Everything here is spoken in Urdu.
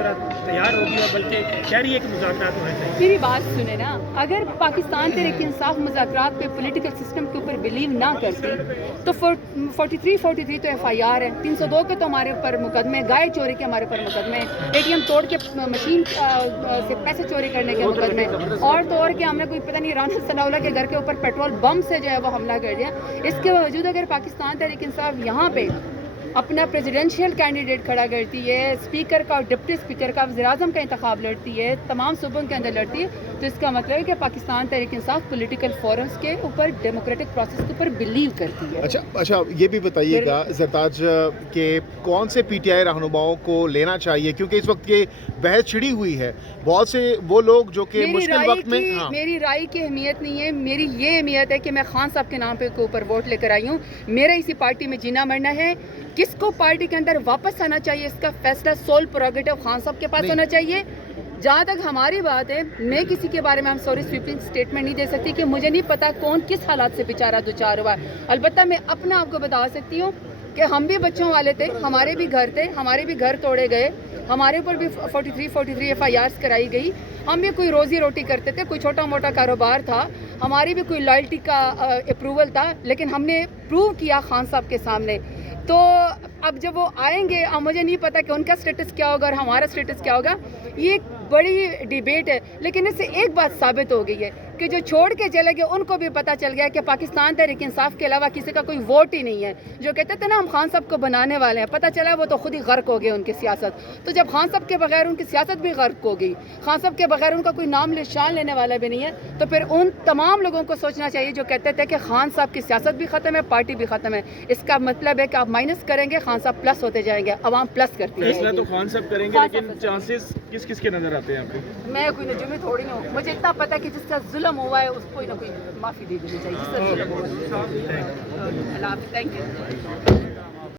طرح تیار ہوگی اور بلکہ کہہ رہی ہے کہ مذاکرات ہونے چاہیے؟ میری بات سنیں نا، اگر پاکستان تحریک انصاف مذاکرات پہ پولیٹیکل سسٹم کے اوپر بلیو نہ کرتی تو 43 تو ایف آئی آر ہے، 302 کے تو ہمارے اوپر مقدمے، گائے چوری کے ہمارے اوپر مقدمے، اے ٹی ایم توڑ کے مشین سے پیسے چوری کرنے کے مقدمے، اور تو اور کہ ہم نے کوئی پتہ نہیں رانا ثناء اللہ کے گھر کے اوپر پیٹرول بم سے جو ہے وہ حملہ کر دیا۔ اس کے باوجود اگر پاکستان تحریک انصاف یہاں پہ اپنا پریزیڈنشیل کینڈیڈیٹ کھڑا کرتی ہے، اسپیکر کا اور ڈپٹی اسپیکر کا وزیر اعظم کا انتخاب لڑتی ہے، تمام صوبوں کے اندر لڑتی ہے، تو اس کا مطلب ہے کہ پاکستان تحریک انصاف پولیٹیکل فورمز کے اوپر، ڈیموکریٹک پروسیس کے اوپر بلیو کرتی ہے۔ اچھا یہ بھی بتائیے گا زرتاج کہ کون سے پی ٹی آئی رہنماؤں کو لینا چاہیے، کیونکہ اس وقت یہ بحث چھڑی ہوئی ہے، بہت سے وہ لوگ جو کہ مشکل وقت میں میری رائے کی اہمیت نہیں ہے، میری یہ اہمیت ہے کہ میں خان صاحب کے نام پہ اوپر ووٹ لے کر آئی ہوں، میرا اسی پارٹی میں جینا مرنا ہے، کس کو پارٹی کے اندر واپس آنا چاہیے اس کا فیصلہ سول پروگیٹو خان صاحب کے پاس ہونا چاہیے۔ جہاں تک ہماری بات ہے، میں کسی کے بارے میں سویپنگ اسٹیٹمنٹ نہیں دے سکتی کہ مجھے نہیں پتا کون کس حالات سے بیچارہ دوچار ہوا ہے۔ البتہ میں اپنا آپ کو بتا سکتی ہوں کہ ہم بھی بچوں والے تھے، ہمارے بھی گھر تھے، ہمارے بھی گھر توڑے گئے، ہمارے اوپر بھی 43 ایف آئی آرز کرائی گئی، ہم بھی کوئی روزی روٹی کرتے تھے، کوئی چھوٹا موٹا کاروبار تھا، ہماری بھی کوئی لائلٹی کا اپروول تھا، لیکن ہم نے پروو کیا خان صاحب کے سامنے۔ تو اب جب وہ آئیں گے، اب مجھے نہیں پتا کہ ان کا سٹیٹس کیا ہوگا اور ہمارا سٹیٹس کیا ہوگا، یہ ایک بڑی ڈیبیٹ ہے، لیکن اس سے ایک بات ثابت ہو گئی ہے کہ جو چھوڑ کے چلے گئے ان کو بھی پتا چل گیا کہ پاکستان تحریک انصاف کے علاوہ کسی کا کوئی ووٹ ہی نہیں ہے۔ جو کہتے تھے نا ہم خان صاحب کو بنانے والے ہیں، پتا چلا وہ تو خود ہی غرق ہو گئے ان کی سیاست۔ تو جب خان صاحب کے بغیر ان کی سیاست بھی غرق ہو گئی، خان صاحب کے بغیر ان کا کوئی نام نشان لینے والا بھی نہیں ہے، تو پھر ان تمام لوگوں کو سوچنا چاہیے جو کہتے تھے کہ خان صاحب کی سیاست بھی ختم ہے، پارٹی بھی ختم ہے۔ اس کا مطلب ہے کہ آپ مائنس کریں گے، خان صاحب پلس ہوتے جائیں گے، عوام پلس کرتی ہے۔ فیصلہ تو خان صاحب کریں گے، لیکن چانسز کس کس کے نظر آتے ہیں آپ کو؟ میں کوئی نجومی تھوڑی نہ ہوں، مجھے اتنا پتا کہ جس کا ظلم ہوا ہے اس کو نہ کوئی معافی دے دینی چاہیے، جس کا ظلم ہوا ہے۔ اللہ حافظ، تھینک یو۔